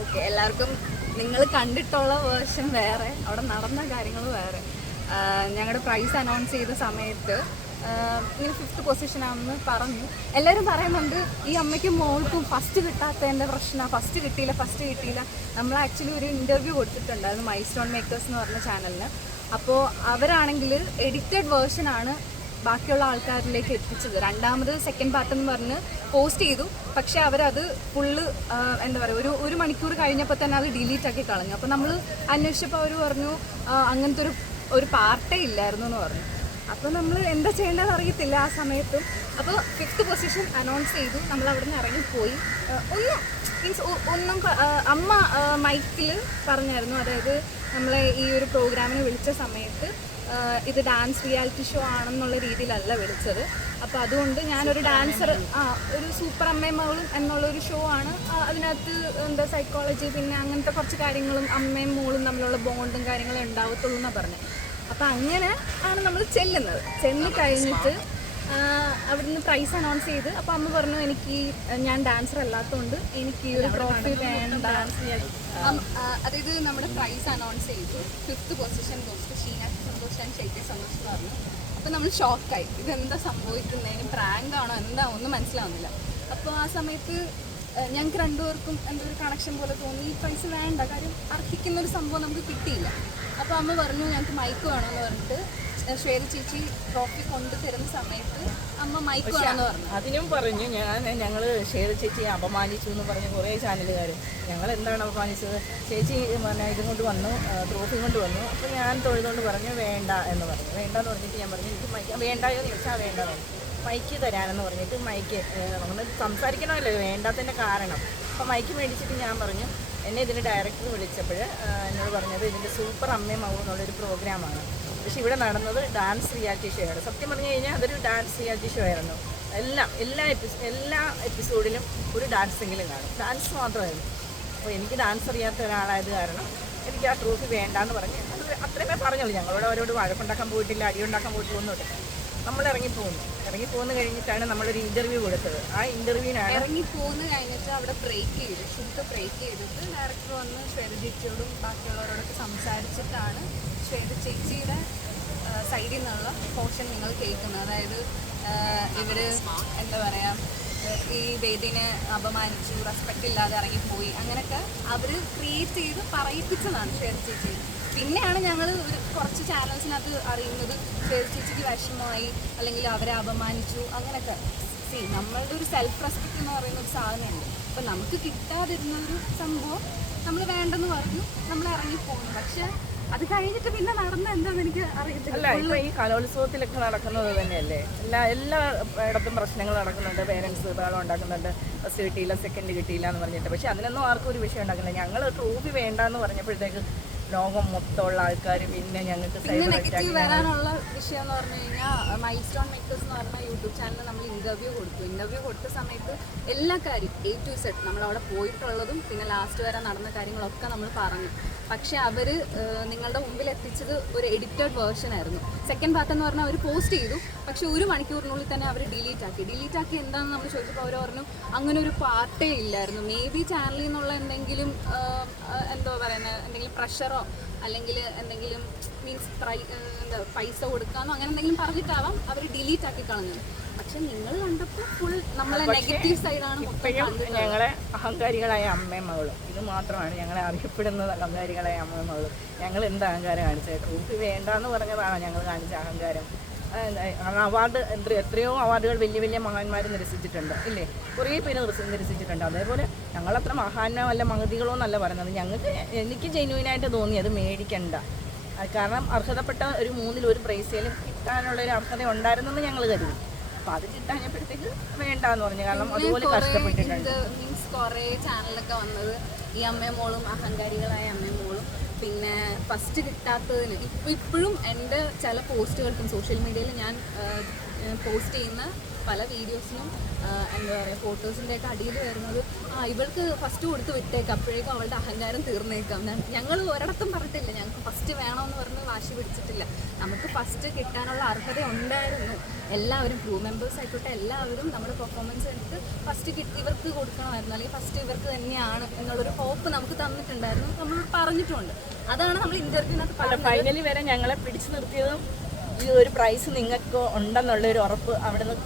Okay, എല്ലാവർക്കും നിങ്ങൾ കണ്ടിട്ടുള്ള വേർഷൻ വേറെ, അവിടെ നടന്ന കാര്യങ്ങൾ വേറെ. ഞങ്ങളുടെ പ്രൈസ് അനൗൺസ് ചെയ്ത സമയത്ത് ഇങ്ങനെ 5th പൊസിഷനാണെന്ന് പറഞ്ഞു. എല്ലാവരും പറയുന്നുണ്ട് ഈ അമ്മയ്ക്കും മോൾക്കും ഫസ്റ്റ് കിട്ടാത്തതിൻ്റെ പ്രശ്നമാണ്, ഫസ്റ്റ് കിട്ടിയില്ല. നമ്മൾ ആക്ച്വലി ഒരു ഇൻ്റർവ്യൂ കൊടുത്തിട്ടുണ്ടായിരുന്നു മൈൽ സ്റ്റോൺ മേക്കേഴ്സ് എന്ന് പറഞ്ഞ ചാനലിന്. അപ്പോൾ അവരാണെങ്കിൽ എഡിറ്റഡ് വേർഷനാണ് ബാക്കിയുള്ള ആൾക്കാരിലേക്ക് എത്തിച്ചത്. രണ്ടാമത് സെക്കൻഡ് പാർട്ട് എന്ന് പറഞ്ഞ് പോസ്റ്റ് ചെയ്തു, പക്ഷെ അവരത് ഫുള്ള് എന്താ പറയുക ഒരു മണിക്കൂർ കഴിഞ്ഞപ്പോൾ തന്നെ അത് ഡിലീറ്റ് ആക്കി കളഞ്ഞു. അപ്പോൾ നമ്മൾ അന്വേഷിച്ചപ്പോൾ അവർ പറഞ്ഞു അങ്ങനത്തെ ഒരു പാർട്ടേ ഇല്ലായിരുന്നു എന്ന് പറഞ്ഞു. അപ്പോൾ നമ്മൾ എന്താ ചെയ്യേണ്ടതെന്ന് അറിയത്തില്ല ആ സമയത്തും. അപ്പോൾ 5th പൊസിഷൻ അനൗൺസ് ചെയ്തു, നമ്മൾ അവിടെ നിന്ന് ഇറങ്ങിപ്പോയി. ഒന്നും അമ്മ മൈക്കിൽ പറഞ്ഞായിരുന്നു, അതായത് നമ്മളെ ഈ ഒരു പ്രോഗ്രാമിന് വിളിച്ച സമയത്ത് ഇത് ഡാൻസ് റിയാലിറ്റി ഷോ ആണെന്നുള്ള രീതിയിലല്ല വിളിച്ചത്. അപ്പോൾ അതുകൊണ്ട് ഞാനൊരു ഡാൻസർ, ഒരു സൂപ്പർ അമ്മയും മകളും എന്നുള്ളൊരു ഷോ ആണ്. അതിനകത്ത് എന്താ സൈക്കോളജി പിന്നെ അങ്ങനത്തെ കുറച്ച് കാര്യങ്ങളും അമ്മയും മോളും തമ്മിലുള്ള ബോണ്ടും കാര്യങ്ങളും ഉണ്ടാവത്തുള്ളൂ എന്നാണ് പറഞ്ഞത്. അപ്പോൾ അങ്ങനെ ആണ് നമ്മൾ ചെന്ന് കഴിഞ്ഞിട്ട് അവിടുന്ന് പ്രൈസ് അനൗൺസ് ചെയ്ത്. അപ്പോൾ അമ്മ പറഞ്ഞു ഞാൻ ഡാൻസർ അല്ലാത്തതുകൊണ്ട് എനിക്ക് ഈ ഒരു ട്രോഫി വേണ്ട. അതായത് നമ്മുടെ പ്രൈസ് അനൗൺസ് ചെയ്തു, 5th position goes Sheena Santhosh and Shaithya Santhosh എന്ന് പറഞ്ഞു. അപ്പോൾ നമ്മൾ ഷോക്കായി, ഇതെന്താ സംഭവിക്കുന്നതിന്, പ്രാങ്ക് ആണോ എന്താ ഒന്നും മനസ്സിലാവുന്നില്ല. അപ്പോൾ ആ സമയത്ത് ഞങ്ങൾക്ക് രണ്ടുപേർക്കും എന്തൊരു കണക്ഷൻ പോലെ തോന്നി, ഈ പ്രൈസ് വേണ്ട, കാര്യം അർഹിക്കുന്നൊരു സംഭവം നമുക്ക് കിട്ടിയില്ല. അപ്പോൾ അമ്മ പറഞ്ഞു ഞങ്ങൾക്ക് മൈക്ക് വേണമെന്ന് പറഞ്ഞിട്ട് ശ്വേത ചേച്ചി ട്രോഫി കൊണ്ടു തരുന്ന സമയത്ത് അമ്മ മൈക്ക് വേണമെന്ന് പറഞ്ഞു. അതിനും പറഞ്ഞു ഞങ്ങൾ ശ്വേത ചേച്ചിയെ അപമാനിച്ചു എന്ന് പറഞ്ഞ് കുറേ ചാനലുകാർ. ഞങ്ങൾ എന്താണ് അപമാനിച്ചത്? ചേച്ചി പറഞ്ഞാൽ ഇതും കൊണ്ട് വന്നു, ട്രോഫി കൊണ്ട് വന്നു. അപ്പോൾ ഞാൻ തൊഴുതുകൊണ്ട് പറഞ്ഞു വേണ്ട എന്ന് പറഞ്ഞു. വേണ്ടെന്ന് പറഞ്ഞിട്ട് ഞാൻ പറഞ്ഞു എനിക്ക് മൈക്ക് വേണ്ടായോ എന്ന് ചോദിച്ചാൽ വേണ്ട പറഞ്ഞു. മൈക്ക് തരാനെന്ന് പറഞ്ഞിട്ട് മൈക്ക് നമ്മൾ സംസാരിക്കണമല്ലോ വേണ്ടാത്തതിൻ്റെ കാരണം. അപ്പോൾ മൈക്ക് മേടിച്ചിട്ട് ഞാൻ പറഞ്ഞു, എന്നെ ഇതിൻ്റെ ഡയറക്ടർ വിളിച്ചപ്പോൾ എന്നോട് പറഞ്ഞത് ഇതിൻ്റെ സൂപ്പർ അമ്മയും മകളും എന്നുള്ളൊരു പ്രോഗ്രാമാണ്. പക്ഷെ ഇവിടെ നടന്നത് ഡാൻസ് റിയാലിറ്റി ഷോ ആണ്. സത്യം പറഞ്ഞു കഴിഞ്ഞാൽ അതൊരു ഡാൻസ് റിയാലിറ്റി ഷോ ആയിരുന്നു. എല്ലാ എപ്പിസോഡിലും ഒരു ഡാൻസെങ്കിലും കാണും, ഡാൻസ് മാത്രമായിരുന്നു. അപ്പോൾ എനിക്ക് ഡാൻസ് അറിയാത്ത ഒരാളായത് കാരണം എനിക്ക് ആ ട്രോഫി വേണ്ടാന്ന് പറഞ്ഞ് അത് അത്രയുമേ പറഞ്ഞുള്ളൂ. ഞങ്ങളോട് അവരോട് വഴക്കുണ്ടാക്കാൻ പോയിട്ടില്ല, അടിയുണ്ടാക്കാൻ പോയിട്ടില്ല, ഒന്നുമില്ല. നമ്മൾ ഇറങ്ങിപ്പോന്ന് കഴിഞ്ഞിട്ടാണ് നമ്മളൊരു ഇൻ്റർവ്യൂ കൊടുത്തത്. ആ ഇൻ്റർവ്യൂവിനാണ് ഇറങ്ങിപ്പോന്ന് കഴിഞ്ഞിട്ട് അവിടെ ബ്രേക്ക് ചെയ്തിട്ട് ഡയറക്ടർ വന്ന് ശ്വേത ചേച്ചിയോടും ബാക്കിയുള്ളവരോടൊക്കെ സംസാരിച്ചിട്ടാണ് ശ്വേത ചേച്ചിയുടെ സൈഡിൽ നിന്നുള്ള പോർഷൻ നിങ്ങൾ കേൾക്കുന്നത്. അതായത് ഇവിടെ എന്താ പറയുക, ഈ വേദിനെ അപമാനിച്ചു, റെസ്പെക്റ്റ് ഇല്ലാതെ ഇറങ്ങിപ്പോയി, അങ്ങനെയൊക്കെ അവർ ക്രിയേറ്റ് ചെയ്ത് പറയിപ്പിച്ചതാണ് ശ്വേത ചേച്ചി. പിന്നെയാണ് ഞങ്ങൾ കുറച്ച് ചാനൽസിനകത്ത് അറിയുന്നത് ശ്വേത ചേച്ചിക്ക് വിഷമമായി അല്ലെങ്കിൽ അവരെ അപമാനിച്ചു അങ്ങനെയൊക്കെ. നമ്മളുടെ ഒരു സെൽഫ് റെസ്പെക്റ്റ് എന്ന് പറയുന്ന ഒരു സാധനമുണ്ട്. അപ്പം നമുക്ക് കിട്ടാതിരുന്ന ഒരു സംഭവം നമ്മൾ വേണ്ടെന്ന് പറഞ്ഞു, നമ്മൾ ഇറങ്ങിപ്പോകുന്നു. പക്ഷെ അത് കഴിഞ്ഞിട്ട് പിന്നെ നടന്ന എന്താണെന്ന് എനിക്ക് അറിയത്തില്ല. അല്ല, ഇപ്പൊ ഈ കലോത്സവത്തിലൊക്കെ നടക്കുന്നത് തന്നെയല്ലേ, എല്ലായിടത്തും പ്രശ്നങ്ങൾ നടക്കുന്നുണ്ട്. പേരൻസ് ബഹളം ഉണ്ടാക്കുന്നുണ്ട്, ഫസ്റ്റ് കിട്ടിയില്ല, സെക്കൻഡ് കിട്ടിയില്ല എന്ന് പറഞ്ഞിട്ട്. പക്ഷെ അതിനൊന്നും ആർക്കും ഒരു വിഷയം ഉണ്ടാക്കുന്നില്ല. ഞങ്ങൾ ട്രോഫി വേണ്ടെന്ന് പറഞ്ഞപ്പോഴത്തേക്ക് ലോകം മൊത്തമുള്ള ആൾക്കാർ പിന്നെ ഞങ്ങൾക്ക് നെഗറ്റീവ് വരാനുള്ള വിഷയം എന്ന് പറഞ്ഞു കഴിഞ്ഞാൽ മൈൽ സ്റ്റോൺ മേക്കേഴ്സ് എന്ന് പറഞ്ഞ യൂട്യൂബ് ചാനലിൽ നമ്മൾ ഇന്റർവ്യൂ കൊടുത്ത സമയത്ത് എല്ലാ കാര്യം A to Z നമ്മളവിടെ പോയിട്ടുള്ളതും പിന്നെ ലാസ്റ്റ് വരെ നടന്ന കാര്യങ്ങളൊക്കെ നമ്മൾ പറഞ്ഞു. പക്ഷെ അവർ നിങ്ങളുടെ മുമ്പിൽ എത്തിച്ചത് ഒരു എഡിറ്റഡ് വേർഷൻ ആയിരുന്നു. സെക്കൻഡ് പാർട്ട് എന്ന് പറഞ്ഞാൽ അവർ പോസ്റ്റ് ചെയ്തു, പക്ഷെ ഒരു മണിക്കൂറിനുള്ളിൽ തന്നെ അവർ ഡിലീറ്റ് ആക്കി. എന്താണെന്ന് നമ്മൾ ചോദിച്ചപ്പോൾ അവർ പറഞ്ഞു അങ്ങനെ ഒരു പാർട്ടേ ഇല്ലായിരുന്നു. മേ ബി ചാനലിൽ നിന്നുള്ള എന്തെങ്കിലും എന്തോ പറയുന്നത് എന്തെങ്കിലും പ്രഷറോ അല്ലെങ്കിൽ എന്തെങ്കിലും മീൻസ് പൈസ കൊടുക്കാനോ അങ്ങനെ എന്തെങ്കിലും പറഞ്ഞിട്ടാവാം അവർ ഡിലീറ്റ് ആക്കി കളഞ്ഞത്. പക്ഷെ നിങ്ങൾ കണ്ടപ്പോൾ ഫുൾ നമ്മളെ നെഗറ്റീവ് സൈഡാണ്. ഇപ്പോഴും ഞങ്ങളെ അഹങ്കാരികളായ അമ്മയും മകളും ഇത് മാത്രമാണ് ഞങ്ങളെ അറിയപ്പെടുന്നത്. അഹങ്കാരികളായ അമ്മയും മകളും ഞങ്ങൾ എന്ത് അഹങ്കാരം കാണിച്ചത്? ട്രോഫി വേണ്ടാന്ന് പറഞ്ഞതാണ് ഞങ്ങൾ കാണിച്ച അഹങ്കാരം. അവാർഡ് എത്രയോ അവാർഡുകൾ വലിയ മഹാന്മാർ നിരസിച്ചിട്ടുണ്ട് ഇല്ലേ, കുറേ പേര് നിരസിച്ചിട്ടുണ്ട്. അതേപോലെ ഞങ്ങളത്ര മഹാനോ അല്ല മഹതികളോ എന്നല്ല പറയുന്നത്. എനിക്ക് ജെന്യൂനായിട്ട് തോന്നി അത് മേടിക്കണ്ട. കാരണം അർഹതപ്പെട്ട ഒരു 3-ൽ 1 പ്രൈസേലും കിട്ടാനുള്ളൊരു അർഹത ഉണ്ടായിരുന്നെന്ന് ഞങ്ങൾ കരുതി. അപ്പോൾ അത് കിട്ടാഞ്ഞപ്പോഴത്തേക്ക് വേണ്ടാന്ന് പറഞ്ഞു. കാരണം അതുപോലെ കഷ്ടപ്പെട്ടിട്ടുണ്ട്. മീൻസ് കുറേ ചാനലൊക്കെ വന്നത് ഈ അമ്മയും മോളും അഹങ്കാരികളായ അമ്മയും മോളും പിന്നെ ഫസ്റ്റ് കിട്ടാത്തതിന് ഇപ്പോഴും എൻ്റെ ചില പോസ്റ്റുകൾക്കും സോഷ്യൽ മീഡിയയിൽ ഞാൻ പോസ്റ്റ് ചെയ്യുന്ന പല വീഡിയോസിനും എന്താ പറയുക ഫോട്ടോസിൻ്റെ ഒക്കെ അടിയിൽ വരുന്നത് ഇവൾക്ക് ഫസ്റ്റ് കൊടുത്ത് വിട്ടേക്കാം അപ്പോഴേക്കും അവളുടെ അഹങ്കാരം തീർന്നേക്കാം. ഞങ്ങൾ ഒരിടത്തും പറഞ്ഞിട്ടില്ല ഞങ്ങൾക്ക് ഫസ്റ്റ് വേണമെന്ന് പറഞ്ഞ് വാശി പിടിച്ചിട്ടില്ല. നമുക്ക് ഫസ്റ്റ് കിട്ടാനുള്ള അർഹത ഉണ്ടായിരുന്നു. എല്ലാവരും ക്രൂ മെമ്പേഴ്സ് ആയിക്കോട്ടെ എല്ലാവരും നമ്മുടെ പെർഫോമൻസ് എടുത്ത് ഫസ്റ്റ് ഇവർക്ക് കൊടുക്കണമായിരുന്നു, അല്ലെങ്കിൽ ഫസ്റ്റ് ഇവർക്ക് തന്നെയാണ് എന്നുള്ളൊരു ഹോപ്പ് നമുക്ക് തന്നിട്ടുണ്ടായിരുന്നു, നമ്മൾ പറഞ്ഞിട്ടുണ്ട്. അതാണ് നമ്മൾ ഇന്റർവ്യൂവിനകത്ത് പറഞ്ഞത്. ഫൈനലി വരെ ഞങ്ങളെ പിടിച്ചു നിർത്തിയതും ഈ ഒരു പ്രൈസ് നിങ്ങൾക്ക് ഉണ്ടെന്നുള്ളൊരു ഉറപ്പ് അവിടെ നിന്ന്